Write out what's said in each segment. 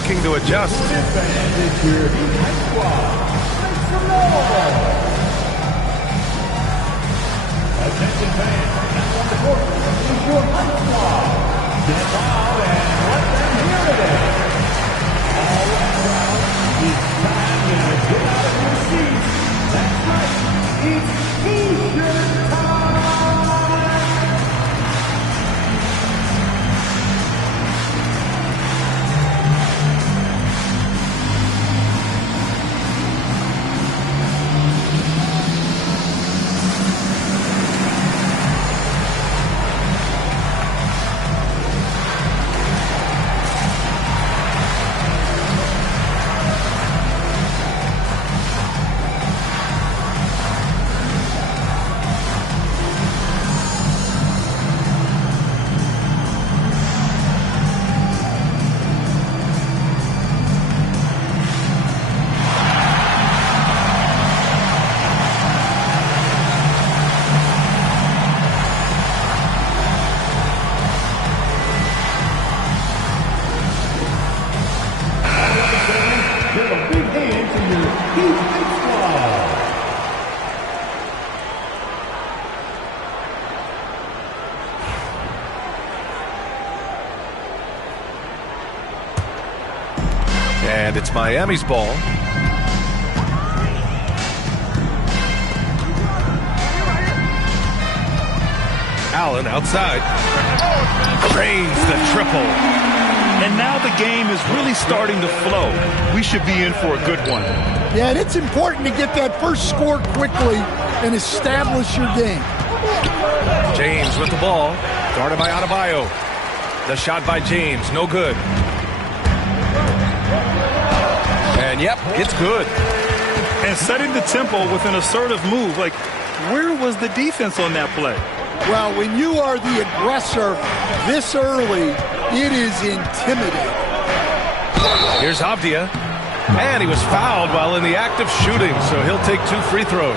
looking to adjust. Attention fans, now on the court is your high squad. Step out and let them hear it. All right, it's time to get out of your seats. That's right, it's T-shirt time. And it's Miami's ball. Allen outside. Drains the triple. And now the game is really starting to flow. We should be in for a good one. Yeah, and it's important to get that first score quickly and establish your game. James with the ball. Guarded by Adebayo. The shot by James, no good. And yep, it's good. And setting the tempo with an assertive move. Like, where was the defense on that play? Well, when you are the aggressor this early, it is intimidating. Here's Avdia. And he was fouled while in the act of shooting, so he'll take 2 free throws.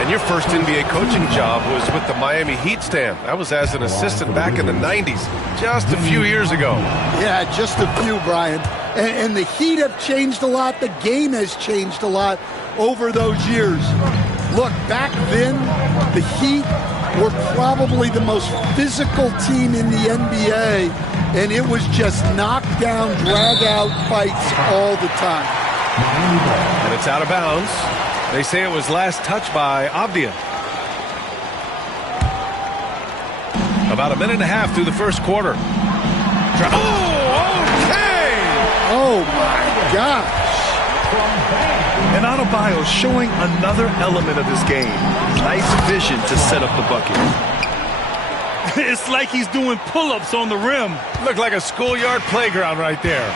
And your first NBA coaching job was with the Miami Heat, Stan. That was as an assistant back in the 90s, just a few years ago. Yeah, just a few, Brian. And the Heat have changed a lot. The game has changed a lot over those years. Look, back then, the Heat were probably the most physical team in the NBA, and it was just knockdown, drag-out fights all the time. And it's out of bounds. They say it was last touched by Avdia. About a minute and a half through the first quarter. Oh, my gosh. And Adebayo showing another element of his game. Nice vision to set up the bucket. It's like he's doing pull-ups on the rim. Looked like a schoolyard playground right there.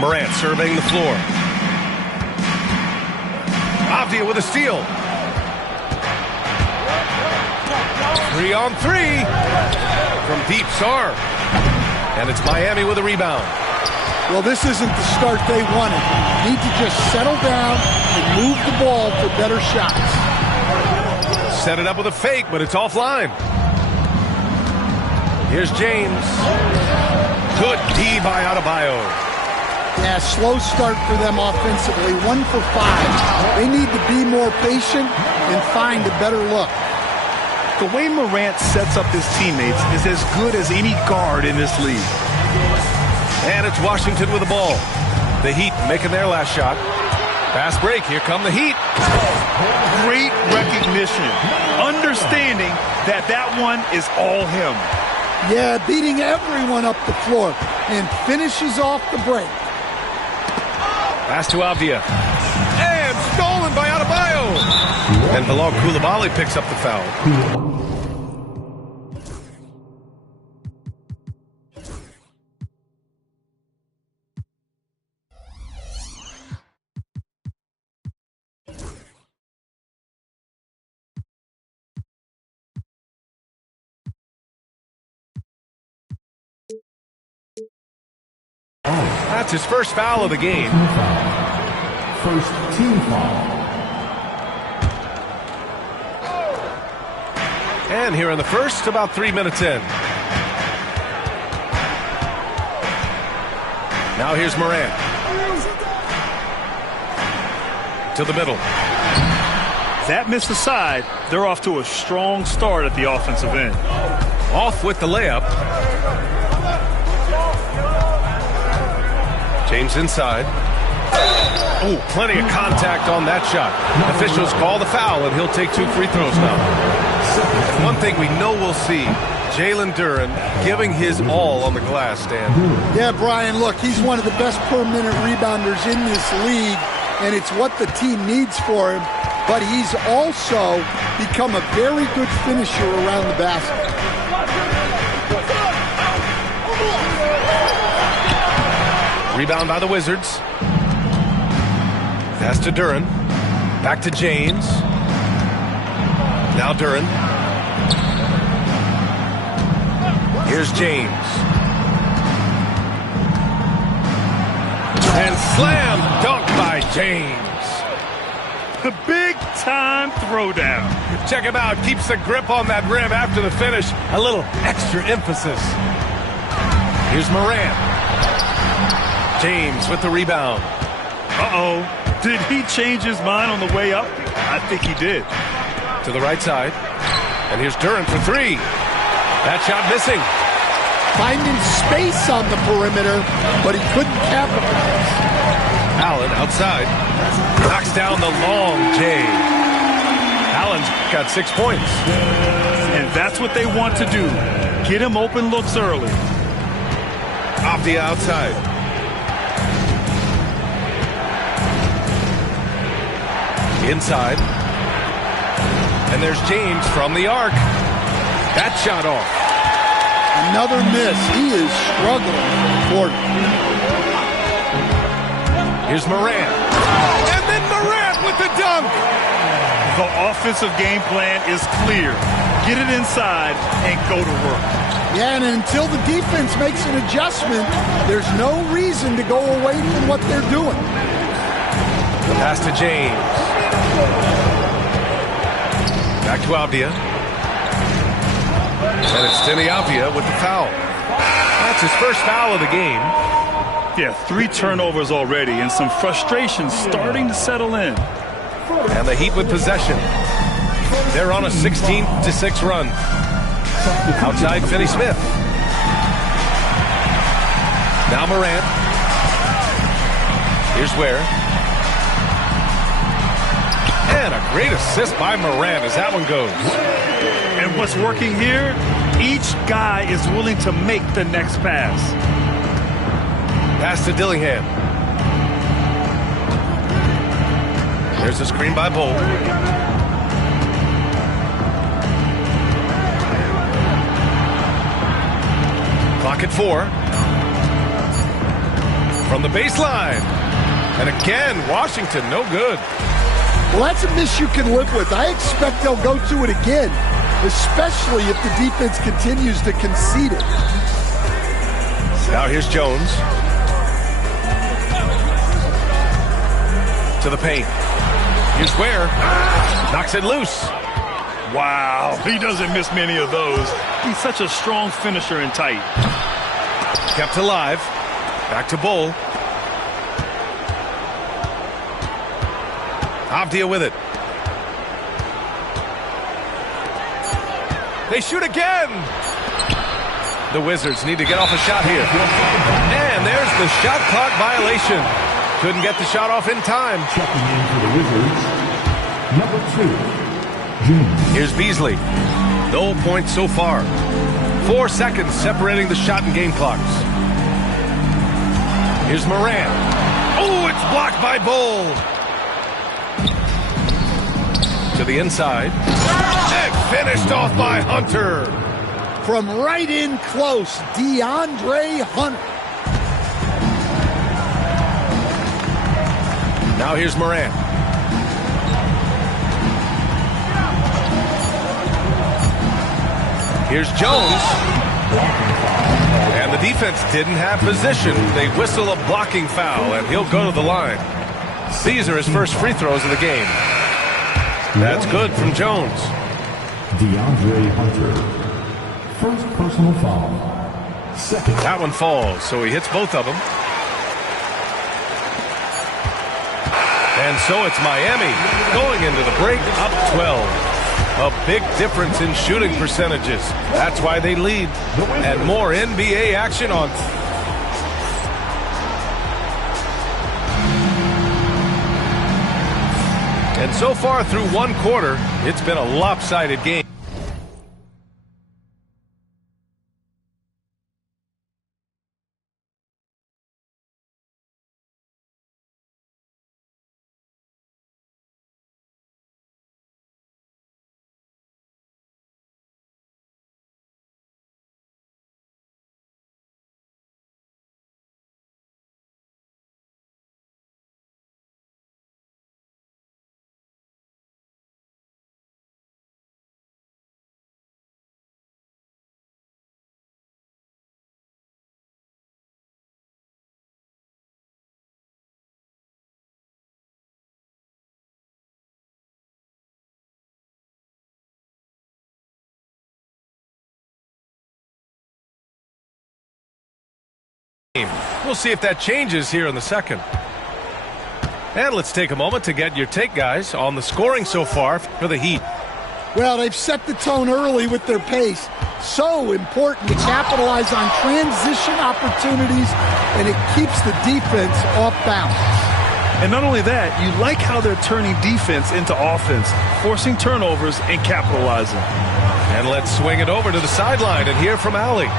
Morant surveying the floor. Avdia with a steal. 3-on-3 from deep. Sarr. And it's Miami with a rebound. Well, this isn't the start they wanted. Need to just settle down and move the ball for better shots. Set it up with a fake, but it's offline. Here's James. Good D by Adebayo. Yeah, slow start for them offensively. 1 for 5. They need to be more patient and find a better look. The way Morant sets up his teammates is as good as any guard in this league. And it's Washington with the ball. The Heat making their last shot. Fast break. Here come the Heat. Great recognition. Understanding that that one is all him. Yeah, beating everyone up the floor and finishes off the break. Pass to Avdia. And stolen by Adebayo. And Bilal Coulibaly picks up the foul. That's his first foul of the game. First team foul. And here in the first, about 3 minutes in. Now here's Morant. To the middle. That missed aside, they're off to a strong start at the offensive end. Off with the layup. James inside. Oh, plenty of contact on that shot. Officials call the foul, and he'll take 2 free throws now. And one thing we know we'll see, Jalen Duren giving his all on the glass, Stan. Yeah, Brian, look, he's one of the best per-minute rebounders in this league, and it's what the team needs for him. But he's also become a very good finisher around the basket. Rebound by the Wizards. Pass to Duren. Back to James. Now Duren. Here's James. And slam dunk by James. The big-time throwdown. Check him out. Keeps the grip on that rim after the finish. A little extra emphasis. Here's Morant. James with the rebound. Uh-oh. Did he change his mind on the way up? I think he did. To the right side. And here's Duren for 3. That shot missing. Finding space on the perimeter, but he couldn't capitalize. Allen outside. Knocks down the long J. Allen's got 6 points. And that's what they want to do. Get him open looks early. Off the outside. Inside. And there's James from the arc. That shot off. Another miss. He is struggling for it. Here's Morant. And then Morant with the dunk. The offensive game plan is clear. Get it inside and go to work. Yeah, and until the defense makes an adjustment, there's no reason to go away from what they're doing. Pass to James. Back to Avdia. And it's Deni Avdia with the foul. That's his first foul of the game. Yeah, 3 turnovers already and some frustration starting to settle in. And the Heat with possession. They're on a 16-6 run. Outside Finney Smith. Now Morant. Here's Ware. And a great assist by Morant as that one goes. And what's working here? Each guy is willing to make the next pass. Pass to Dillingham. There's a screen by Bull. Clock at 4. From the baseline. And again, Washington, no good. Well, that's a miss you can live with. I expect they'll go to it again, especially if the defense continues to concede it. Now here's Jones. To the paint. Here's Ware. Knocks it loose. Wow, he doesn't miss many of those. He's such a strong finisher and tight. Kept alive. Back to Bull. Avdia with it. They shoot again. The Wizards need to get off a shot here. And there's the shot clock violation. Couldn't get the shot off in time. Checking in for the Wizards, number 2, James. Here's Beasley. No points so far. 4 seconds separating the shot and game clocks. Here's Morant. Oh, it's blocked by Bull. To the inside. And finished off by Hunter. From right in close, DeAndre Hunter. Now here's Morant. Here's Jones. And the defense didn't have position. They whistle a blocking foul, and he'll go to the line. These are his first free throws of the game. That's good from Jones. DeAndre Hunter. First personal foul. Second. That one falls, so he hits both of them. And so it's Miami going into the break up 12. A big difference in shooting percentages. That's why they lead. And more NBA action on. And so far through one quarter, it's been a lopsided game. We'll see if that changes here in the second. And let's take a moment to get your take, guys, on the scoring so far for the Heat. Well, they've set the tone early with their pace. So important to capitalize on transition opportunities, and it keeps the defense off balance. And not only that, you like how they're turning defense into offense, forcing turnovers and capitalizing. And let's swing it over to the sideline and hear from Allie.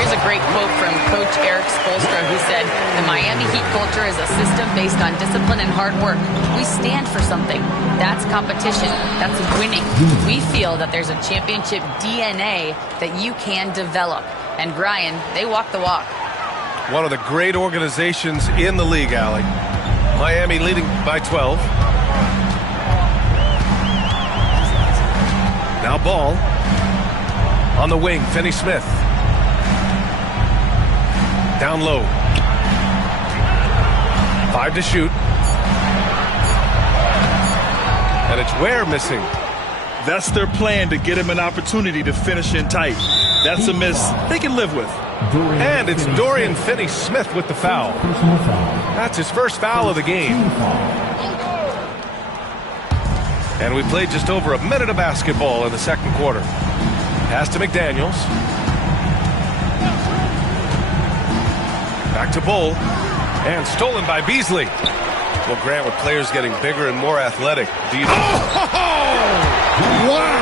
Here's a great quote from Coach Eric Spoelstra, who said, "The Miami Heat culture is a system based on discipline and hard work. We stand for something. That's competition. That's winning. We feel that there's a championship DNA that you can develop." And Brian, they walk the walk. One of the great organizations in the league, Allie. Miami leading by 12. Now ball on the wing, Finney-Smith. Down low. 5 to shoot. And it's Ware missing. That's their plan, to get him an opportunity to finish in tight. That's a miss they can live with. And it's Dorian Finney-Smith with the foul. That's his first foul of the game. And we played just over a minute of basketball in the second quarter. Pass to McDaniels. Back to Bull. And stolen by Beasley. Well, Grant, with players getting bigger and more athletic, do you... Wow!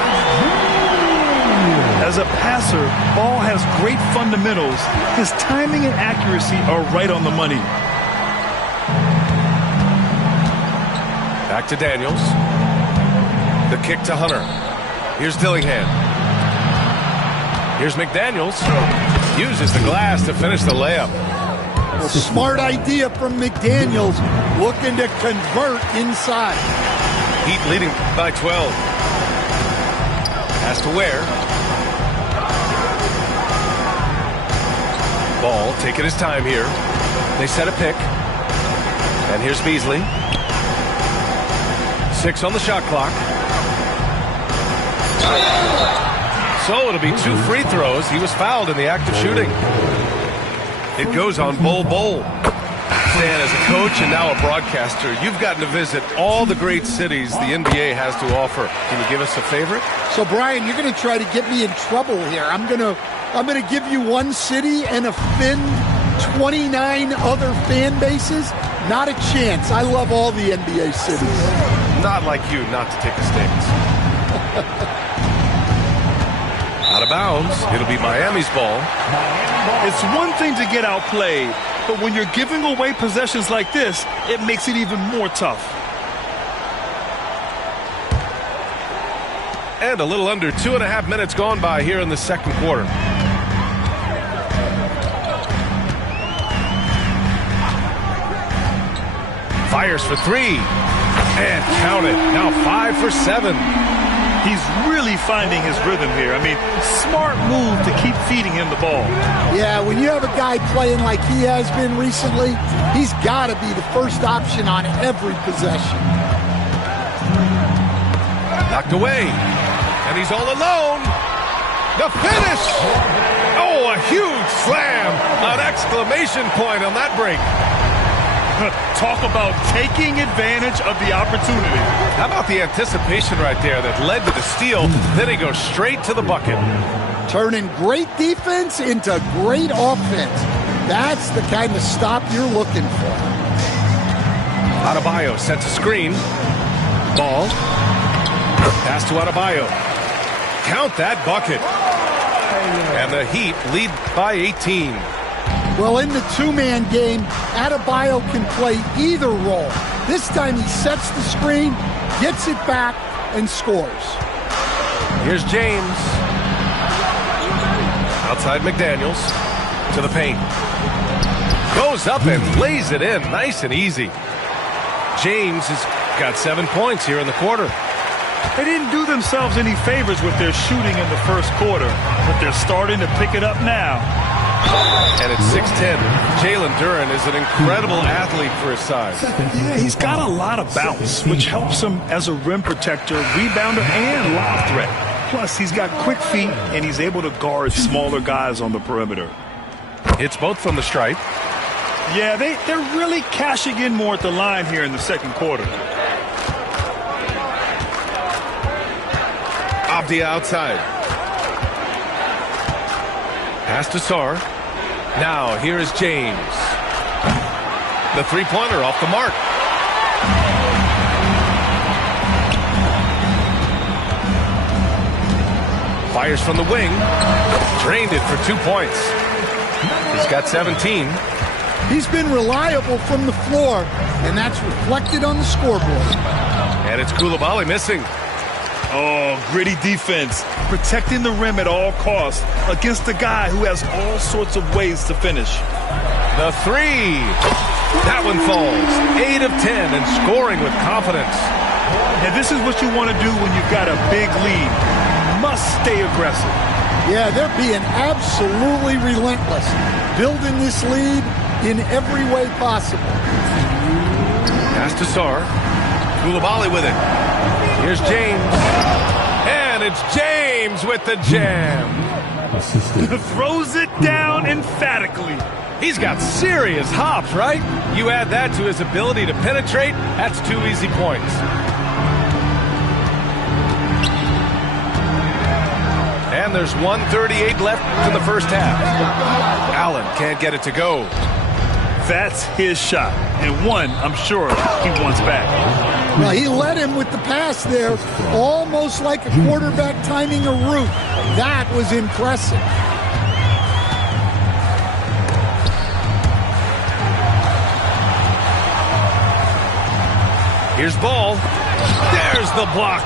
As a passer, Ball has great fundamentals. His timing and accuracy are right on the money. Back to Daniels. The kick to Hunter. Here's Dillingham. Here's McDaniels. Uses the glass to finish the layup. A smart idea from McDaniels, looking to convert inside. Heat leading by 12. Has to Ware. Ball taking his time here. They set a pick. And here's Beasley. 6 on the shot clock. So it'll be 2 free throws. He was fouled in the act of shooting. It goes on Bol Bol. Stan, as a coach and now a broadcaster, you've gotten to visit all the great cities the NBA has to offer. Can you give us a favorite? So, Brian, you're going to try to get me in trouble here. I'm going to give you one city and offend 29 other fan bases. Not a chance. I love all the NBA cities. Not like you not to take a stance. Out of bounds. It'll be Miami's ball. It's one thing to get outplayed, but when you're giving away possessions like this, it makes it even more tough. And a little under 2.5 minutes gone by here in the second quarter. Fires for 3. And count it. Now 5 for 7. He's really finding his rhythm here. I mean, smart move to keep feeding him the ball. Yeah, when you have a guy playing like he has been recently, he's got to be the first option on every possession. Knocked away. And he's all alone. The finish. Oh, a huge slam. An exclamation point on that break. Talk about taking advantage of the opportunity. How about the anticipation right there that led to the steal? Then he goes straight to the bucket. Turning great defense into great offense. That's the kind of stop you're looking for. Adebayo sets a screen. Ball. Pass to Adebayo. Count that bucket. And the Heat lead by 18. Well, in the two-man game, Adebayo can play either role. This time he sets the screen, gets it back, and scores. Here's James. Outside McDaniels to the paint. Goes up and lays it in nice and easy. James has got 7 points here in the quarter. They didn't do themselves any favors with their shooting in the first quarter, but they're starting to pick it up now. And it's 6'10". Jalen Duren is an incredible athlete for his size. Yeah, he's got a lot of bounce, which helps him as a rim protector, rebounder, and lob threat. Plus, he's got quick feet, and he's able to guard smaller guys on the perimeter. Hits both from the stripe. Yeah, they're really cashing in more at the line here in the second quarter. Avdia outside. Pass to Sarr. Now here is James. The three-pointer off the mark. Fires from the wing. Drained it for 2 points. He's got 17. He's been reliable from the floor, and that's reflected on the scoreboard. And it's Coulibaly missing. Oh, gritty defense. Protecting the rim at all costs against a guy who has all sorts of ways to finish. The three. That one falls. 8 of 10 and scoring with confidence. And this is what you want to do when you've got a big lead. You must stay aggressive. Yeah, they're being absolutely relentless, building this lead in every way possible. Pass to Sarr. Coulibaly with it. Here's James. And it's James with the jam. Throws it down emphatically. He's got serious hops, right? You add that to his ability to penetrate, that's 2 easy points. And there's 1:38 left in the first half. Allen can't get it to go. That's his shot, and one I'm sure he wants back. Well, he led him with the pass there, almost like a quarterback timing a route. That was impressive. Here's Ball. There's the block.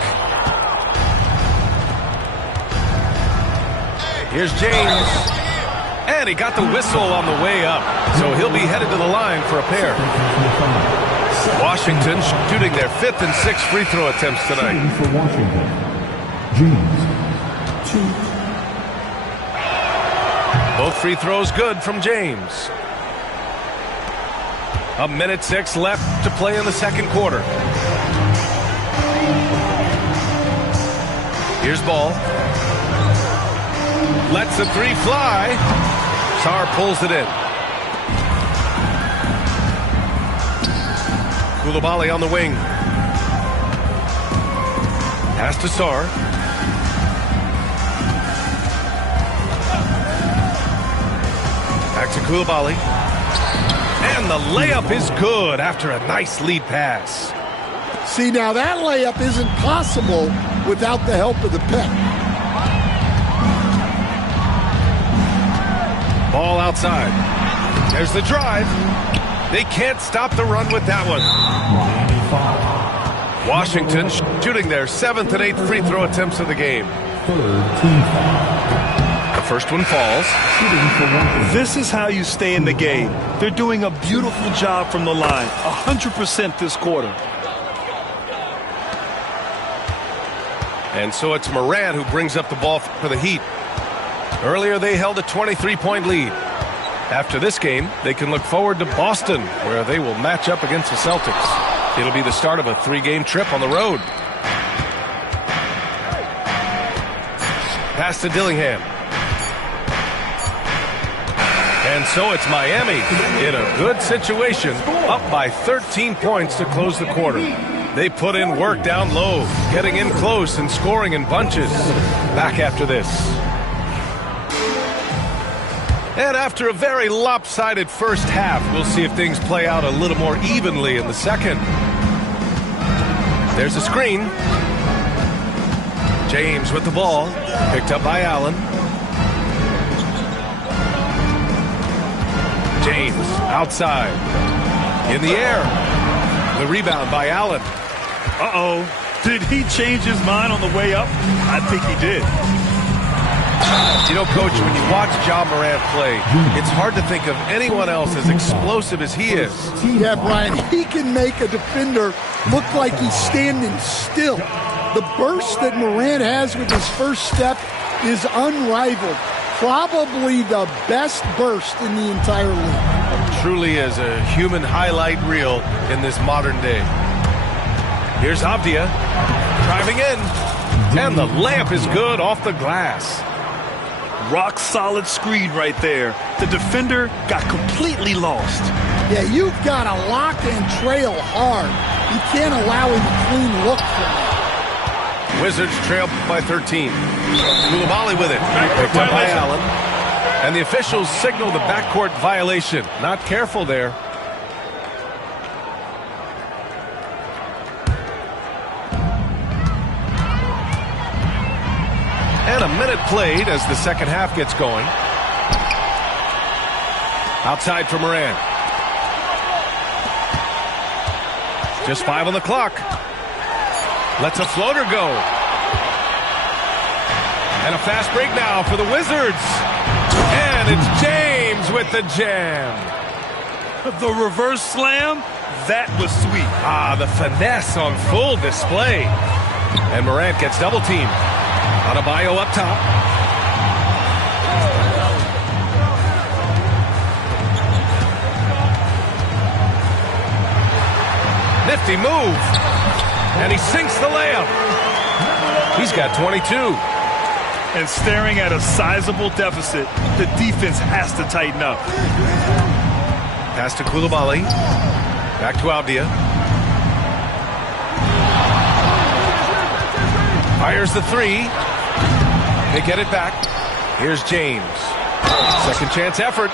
Here's James. And he got the whistle on the way up. So he'll be headed to the line for a pair. Washington shooting their 5th and 6th free throw attempts tonight. For Washington, James, 2. Both free throws good from James. 1:06 left to play in the second quarter. Here's Ball. Lets the three fly. Sarr pulls it in. Coulibaly on the wing. Pass to Sarr. Back to Coulibaly. And the layup is good after a nice lead pass. See, now that layup isn't possible without the help of the pick. Ball outside. There's the drive. They can't stop the run with that one. Washington shooting their 7th and 8th free throw attempts of the game. Third team foul. The first one falls. This is how you stay in the game. They're doing a beautiful job from the line. 100% this quarter. And so it's Moran who brings up the ball for the Heat. Earlier they held a 23-point lead. After this game, they can look forward to Boston, where they will match up against the Celtics. It'll be the start of a 3-game trip on the road. Pass to Dillingham. And so it's Miami in a good situation, up by 13 points to close the quarter. They put in work down low, getting in close and scoring in bunches. Back after this. And after a very lopsided first half, we'll see if things play out a little more evenly in the second. There's a screen. James with the ball, picked up by Allen. James outside, in the air. The rebound by Allen. Uh-oh. Did he change his mind on the way up? I think he did. You know, Coach, when you watch Ja Morant play, it's hard to think of anyone else as explosive as he is. Yeah, Brian, he can make a defender look like he's standing still. The burst that Morant has with his first step is unrivaled. Probably the best burst in the entire league. Truly is a human highlight reel in this modern day. Here's Avdia driving in, and the layup is good off the glass. Rock solid screen right there. The defender got completely lost. Yeah, you've got to lock and trail hard. You can't allow him a clean look from that. Wizards trail by 13. Coulibaly with it. Picked up by Allen. And the officials signal the backcourt violation. Not careful there. And a minute played as the second half gets going. Outside for Morant. Just 5 on the clock. Lets a floater go. And a fast break now for the Wizards. And it's James with the jam. The reverse slam, that was sweet. The finesse on full display. And Morant gets double teamed. Adebayo up top. Nifty move. And he sinks the layup. He's got 22. And staring at a sizable deficit, the defense has to tighten up. Pass to Coulibaly. Back to Avdia. Fires the three. They get it back. Here's James. Second chance effort.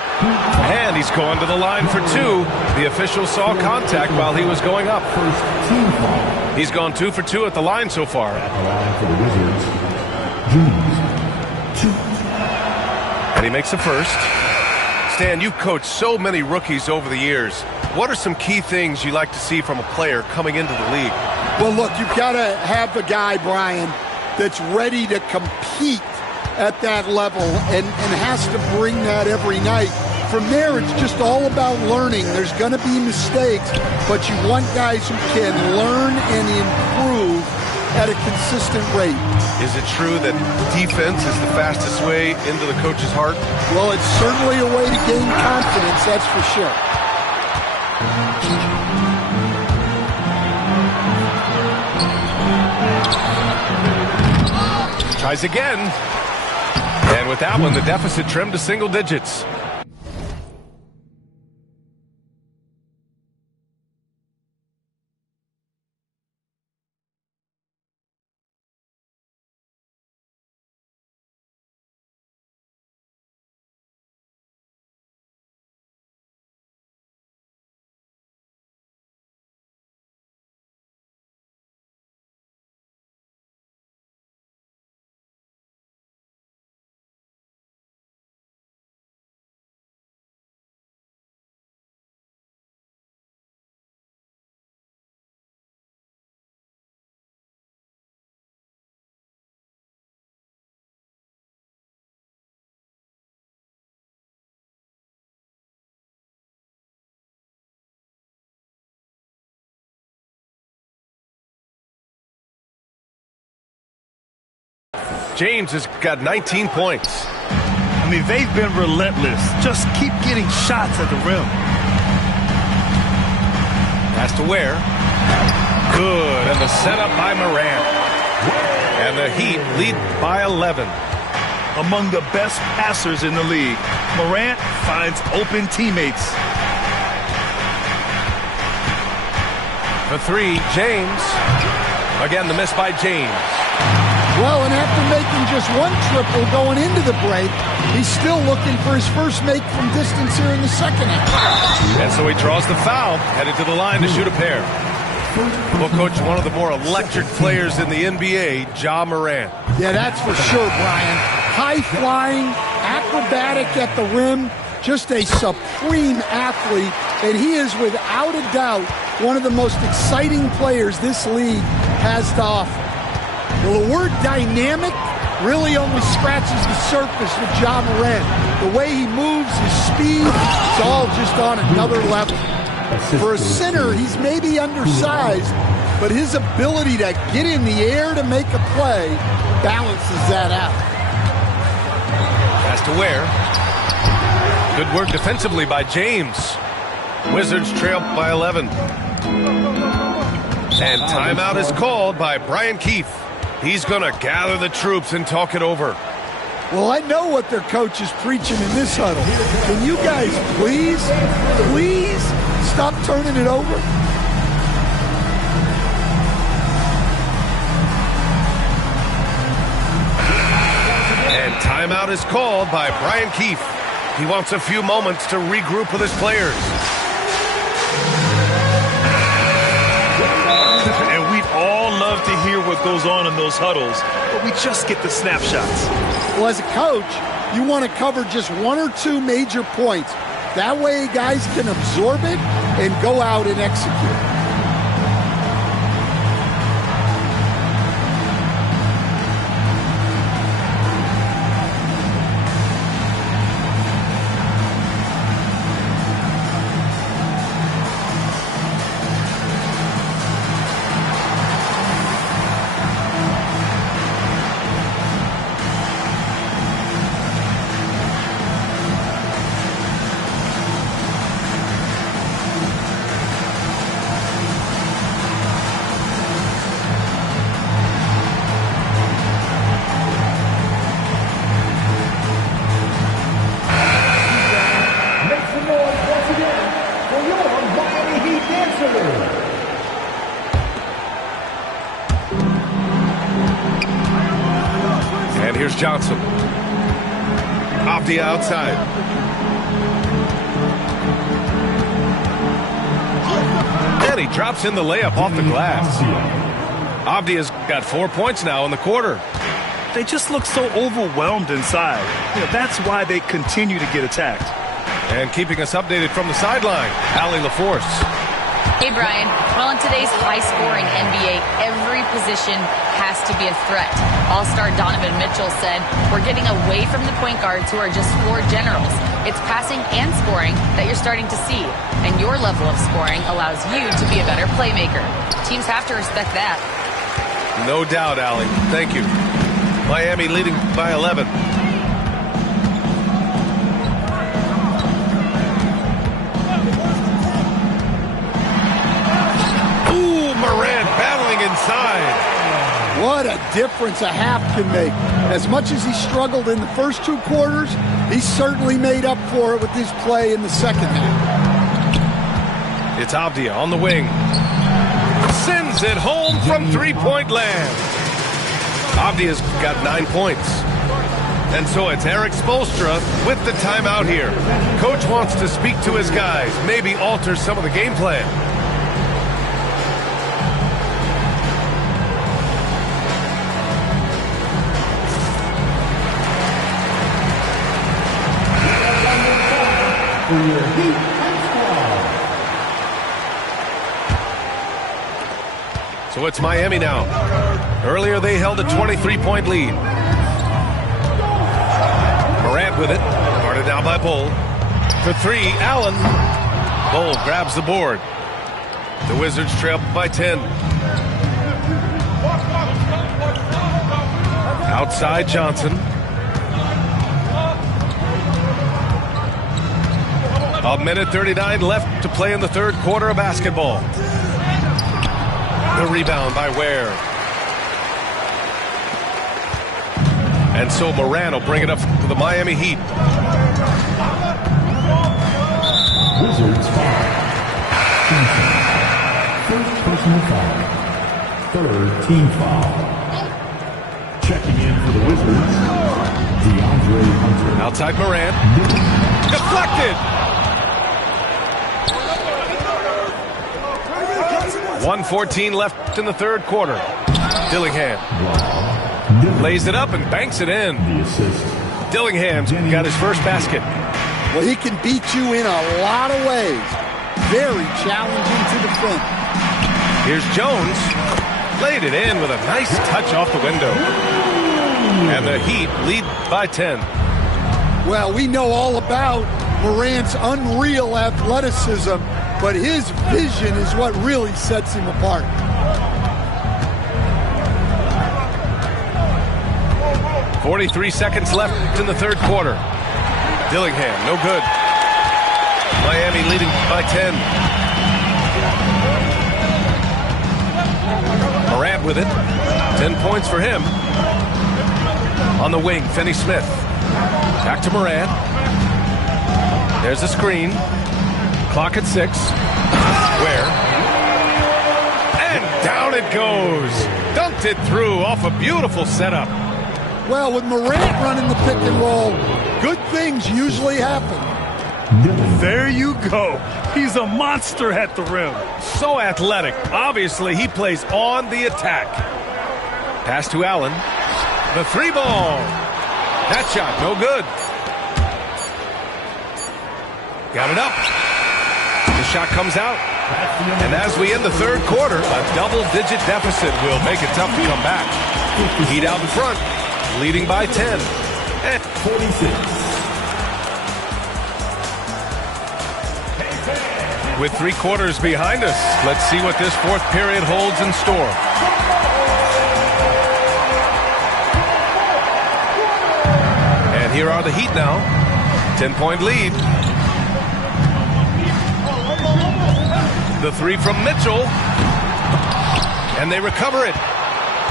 And he's going to the line for two. The official saw contact while he was going up. He's gone 2 for 2 at the line so far. And he makes a first. Stan, you've coached so many rookies over the years. What are some key things you like to see from a player coming into the league? Well, look, you've got to have a guy, Brian, that's ready to compete at that level and has to bring that every night. From there, it's just all about learning. There's going to be mistakes, but you want guys who can learn and improve at a consistent rate. Is it true that defense is the fastest way into the coach's heart? Well, it's certainly a way to gain confidence, that's for sure. Tries again. And with that one, the deficit trimmed to single digits. James has got 19 points. I mean, they've been relentless. Just keep getting shots at the rim. Pass to Ware. Good. And the setup by Morant. And the Heat lead by 11. among the best passers in the league. Morant finds open teammates. For three, James. Again, the miss by James. Well, and after making just one triple going into the break, he's still looking for his first make from distance here in the second half. And so he draws the foul, headed to the line to shoot a pair. Well, Coach, one of the more electric players in the NBA, Ja Morant. Yeah, that's for sure, Brian. High-flying, acrobatic at the rim, just a supreme athlete, and he is without a doubt one of the most exciting players this league has to offer. Well, the word dynamic really only scratches the surface with Ja Morant. The way he moves, his speed, it's all just on another level. For a center, he's maybe undersized, but his ability to get in the air to make a play balances that out. Pass to Ware. Good work defensively by James. Wizards trail by 11. And timeout is called by Brian Keefe. He's going to gather the troops and talk it over. Well, I know what their coach is preaching in this huddle. Can you guys please stop turning it over? And timeout is called by Brian Keefe. He wants a few moments to regroup with his players. And we'd all love to hear what goes on in those huddles, but we just get the snapshots. Well, as a coach, you want to cover just one or two major points. That way guys can absorb it and go out and execute. And here's Johnson. Off the outside. And he drops in the layup off the glass. Avdia's got 4 points now in the quarter. They just look so overwhelmed inside. That's why they continue to get attacked. And keeping us updated from the sideline, Allie LaForce. Hey, Brian. Well, in today's high-scoring NBA, every position has to be a threat. All-star Donovan Mitchell said, "We're getting away from the point guards who are just floor generals. It's passing and scoring that you're starting to see, and your level of scoring allows you to be a better playmaker. Teams have to respect that." No doubt, Allie. Thank you. Miami leading by 11. Morant battling inside. What a difference a half can make. As much as he struggled in the first two quarters, he certainly made up for it with his play in the second half. It's Avdia on the wing. Sends it home from three-point land. Avdia's got 9 points. And so it's Eric Spoelstra with the timeout here. Coach wants to speak to his guys, maybe alter some of the game plan. So it's Miami now. Earlier they held a 23-point lead. Morant with it. Guarded now by Bull. For three, Allen. Bull grabs the board. The Wizards trail by 10. Outside Johnson. A minute 39 left to play in the third quarter of basketball. The rebound by Ware. And so Moran will bring it up to the Miami Heat. Wizards foul. First personal foul. Third team foul. Checking in for the Wizards, DeAndre Hunter. Outside Moran. Deflected. 1:14 left in the third quarter. Dillingham lays it up and banks it in. The assist. Dillingham's got his first basket. Well, he can beat you in a lot of ways. Very challenging to defend. Here's Jones. Laid it in with a nice touch off the window. And the Heat lead by 10. Well, we know all about Morant's unreal athleticism, but his vision is what really sets him apart. .43 seconds left in the third quarter. Dillingham, no good. Miami leading by 10. Morant with it. 10 points for him. On the wing, Finney-Smith. Back to Morant. There's a screen. Clock at 6. Where? And down it goes. Dunked it through off a beautiful setup. Well, with Morant running the pick and roll, good things usually happen. There you go. He's a monster at the rim. So athletic. Obviously, he plays on the attack. Pass to Allen. The three ball. That shot, no good. Got it up. The shot comes out. And as we end the third quarter, a double-digit deficit will make it tough to come back. Heat out in front, leading by 10. And 46. with 3 quarters behind us, let's see what this fourth period holds in store. And here are the Heat now. 10-point lead. The three from Mitchell. And they recover it.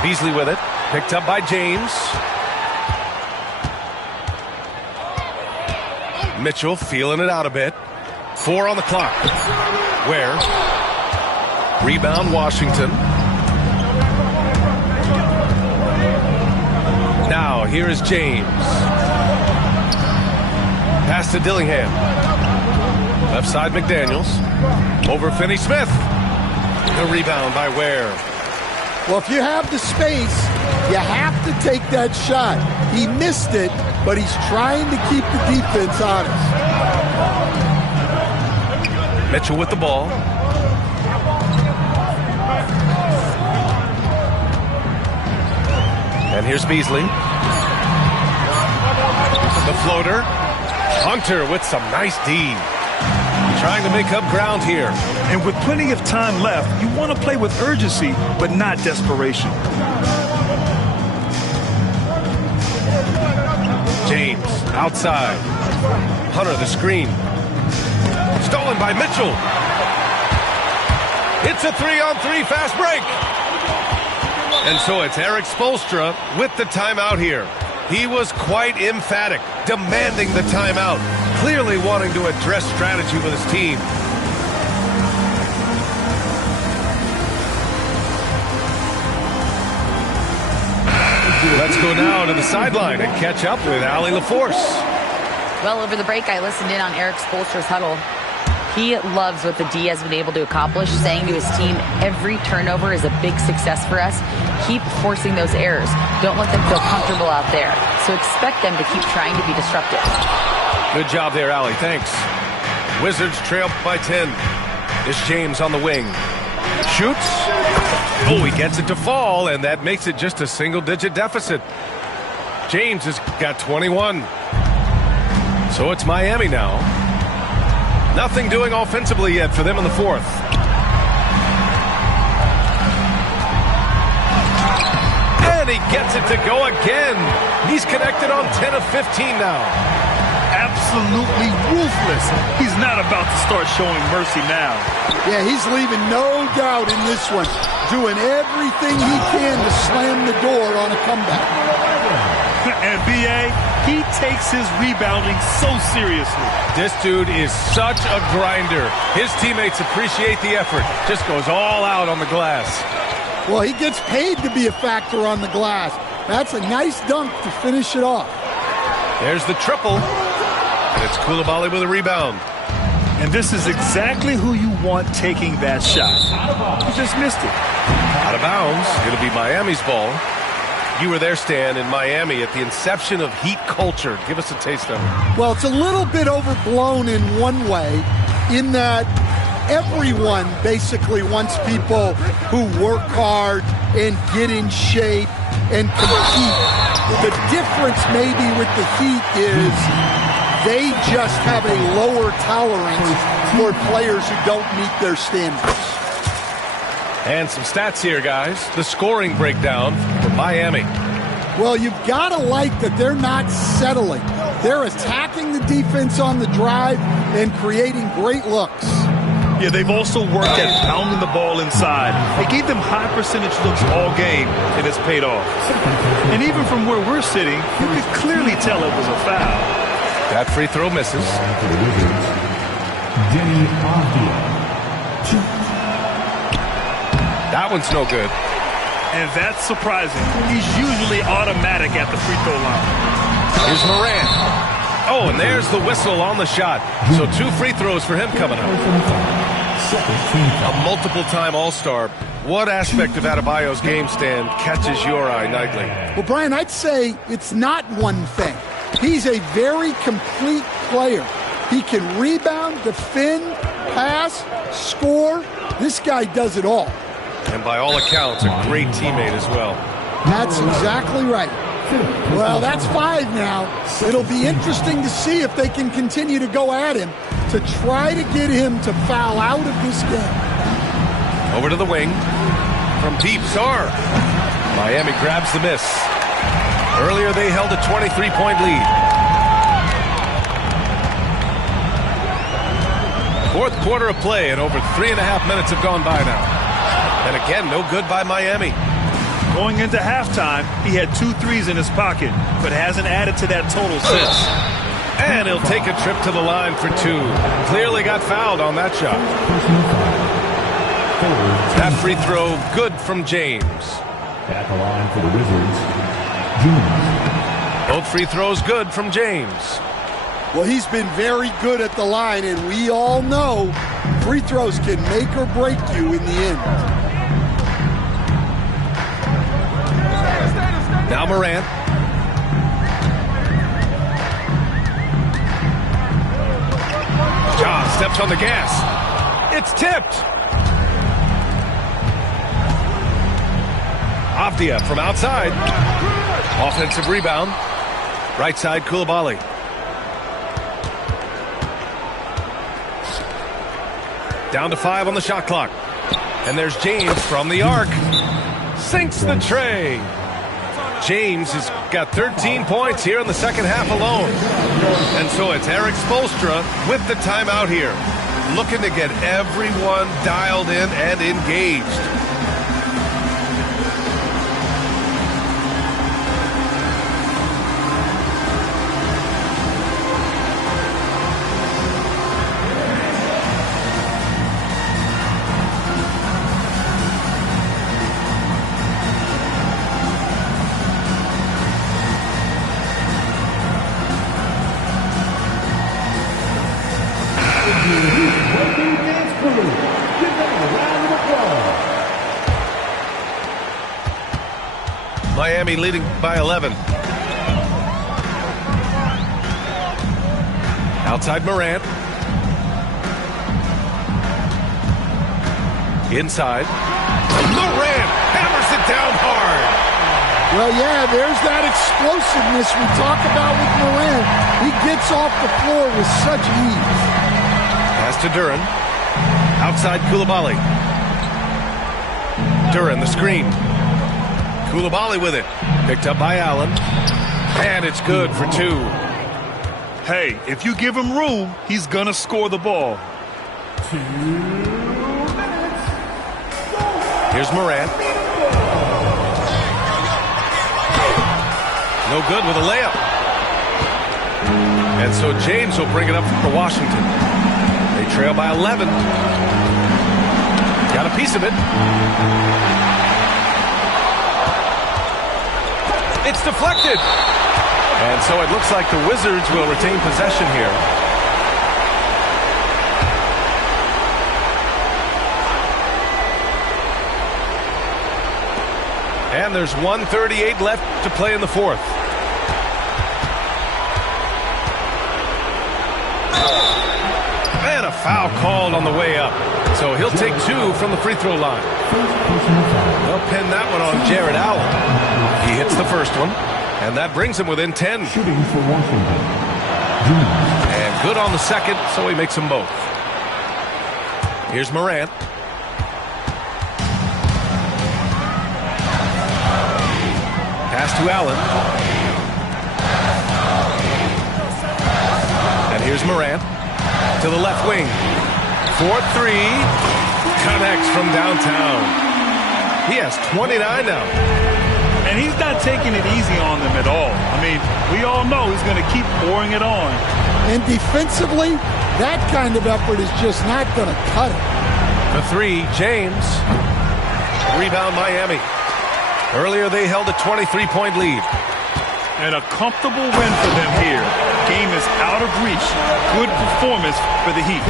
Beasley with it. Picked up by James. Mitchell feeling it out a bit. 4 on the clock. Where? Rebound Washington. Now here is James. Pass to Dillingham. Left side McDaniels. Over Finney-Smith. The rebound by Ware. Well, if you have the space, you have to take that shot. He missed it, but he's trying to keep the defense honest. Mitchell with the ball. And here's Beasley. The floater. Hunter with some nice D. Trying to make up ground here. And with plenty of time left, you want to play with urgency, but not desperation. James outside. Hunter the screen. Stolen by Mitchell. It's a 3-on-3 fast break. And so it's Erik Spoelstra with the timeout here. He was quite emphatic, demanding the timeout, clearly wanting to address strategy with his team. Let's go now to the sideline and catch up with Allie LaForce. Well, over the break, I listened in on Erik Spoelstra's huddle. He loves what the D has been able to accomplish, saying to his team, every turnover is a big success for us. Keep forcing those errors. Don't let them feel comfortable out there. So expect them to keep trying to be disruptive. Good job there, Allie. Thanks. Wizards trail by 10. It's James on the wing. Shoots. Oh, he gets it to fall, and that makes it just a single-digit deficit. James has got 21. So it's Miami now. Nothing doing offensively yet for them in the fourth. And he gets it to go again. He's connected on 10 of 15 now. Absolutely ruthless. He's not about to start showing mercy now. Yeah, he's leaving no doubt in this one. Doing everything he can to slam the door on a comeback. And B.A., he takes his rebounding so seriously. This dude is such a grinder. His teammates appreciate the effort. Just goes all out on the glass. Well, he gets paid to be a factor on the glass. That's a nice dunk to finish it off. There's the triple. And it's Coulibaly with a rebound. And this is exactly who you want taking that shot. He just missed it. Out of bounds. It'll be Miami's ball. You were there, Stan, in Miami at the inception of Heat culture. Give us a taste of it. Well, it's a little bit overblown in one way, in that everyone basically wants people who work hard and get in shape and compete. The difference maybe with the Heat is they just have a lower tolerance for players who don't meet their standards. And some stats here, guys. The scoring breakdown for Miami. Well, you've got to like that they're not settling. They're attacking the defense on the drive and creating great looks. Yeah, they've also worked at pounding the ball inside. They gave them high percentage looks all game, and it's paid off. And even from where we're sitting, you could clearly tell it was a foul. That free throw misses. Denny Avdia. That one's no good. And that's surprising. He's usually automatic at the free throw line. Here's Morant. Oh, and there's the whistle on the shot. So 2 free throws for him coming up. A multiple-time All-Star. What aspect of Adebayo's game, Stan, catches your eye nightly? Well, Brian, I'd say it's not one thing. He's a very complete player. He can rebound, defend, pass, score. This guy does it all. And by all accounts, a great teammate as well. That's exactly right. Well, that's 5 now. It'll be interesting to see if they can continue to go at him to try to get him to foul out of this game. Over to the wing. From deep, Sarr. Miami grabs the miss. Earlier, they held a 23-point lead. Fourth quarter of play, and over 3.5 minutes have gone by now. And again, no good by Miami. Going into halftime, he had 2 threes in his pocket, but hasn't added to that total since. And he'll take a trip to the line for 2. Clearly got fouled on that shot. That free throw, good from James. At the line for the Wizards, James. Both free throws good from James. Well, he's been very good at the line, and we all know free throws can make or break you in the end. Now Morant. Ja steps on the gas. It's tipped. Avdia from outside. Offensive rebound. Right side, Coulibaly. Down to 5 on the shot clock. And there's James from the arc. Sinks the tray. James has got 13 points here in the second half alone. And so it's Erik Spoelstra with the timeout here, looking to get everyone dialed in and engaged. Miami leading by 11. Outside Morant. Inside. Morant hammers it down hard. Well, yeah, there's that explosiveness we talk about with Morant. He gets off the floor with such ease. Pass to Duren. Outside Coulibaly. Duren, the screen. Coulibaly with it. Picked up by Allen. And it's good for 2. Hey, if you give him room, he's going to score the ball. Here's Morant. No good with a layup. And so James will bring it up for Washington. They trail by 11. Got a piece of it. It's deflected. And so it looks like the Wizards will retain possession here. And there's 1:38 left to play in the fourth. And a foul called on the way up. So he'll take 2 from the free throw line. They'll pin that one on Jared Allen. He hits the first one, and that brings him within 10. Shooting for Washington. And good on the second, so he makes them both. Here's Morant. Pass to Allen. And here's Morant to the left wing. 4-3. Connects from downtown. He has 29 now. And he's not taking it easy on them at all. I mean, we all know he's going to keep pouring it on. And defensively, that kind of effort is just not going to cut it. The 3, James. Rebound Miami. Earlier they held a 23-point lead. And a comfortable win for them here. Game is out of reach. Good performance for the Heat.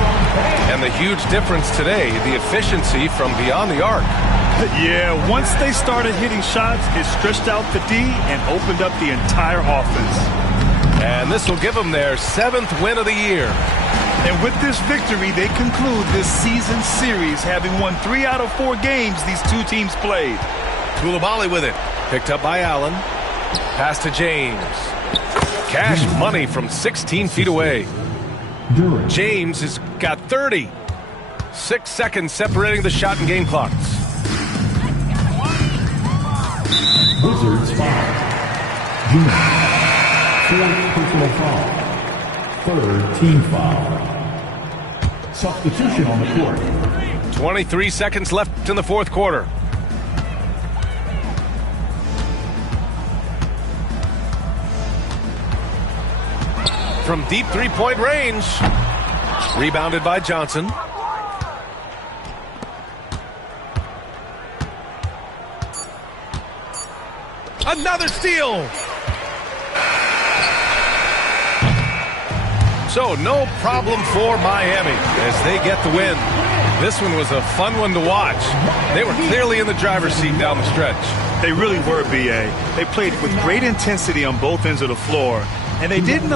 And the huge difference today, the efficiency from beyond the arc. Yeah, once they started hitting shots, it stretched out the D and opened up the entire offense. And this will give them their 7th win of the year. And with this victory, they conclude this season series, having won 3 out of 4 games these two teams played. Coulibaly with it. Picked up by Allen. Pass to James. Cash money from 16 feet away. James has got 30. 6 seconds separating the shot and game clocks. Wizards foul. Junior. 4th personal foul. 3rd team foul. Substitution on the court. 23 seconds left in the fourth quarter. From deep three-point range. Rebounded by Johnson. Another steal. So no problem for Miami as they get the win. This one was a fun one to watch. They were clearly in the driver's seat down the stretch. They really were, B.A. They played with great intensity on both ends of the floor, and they didn't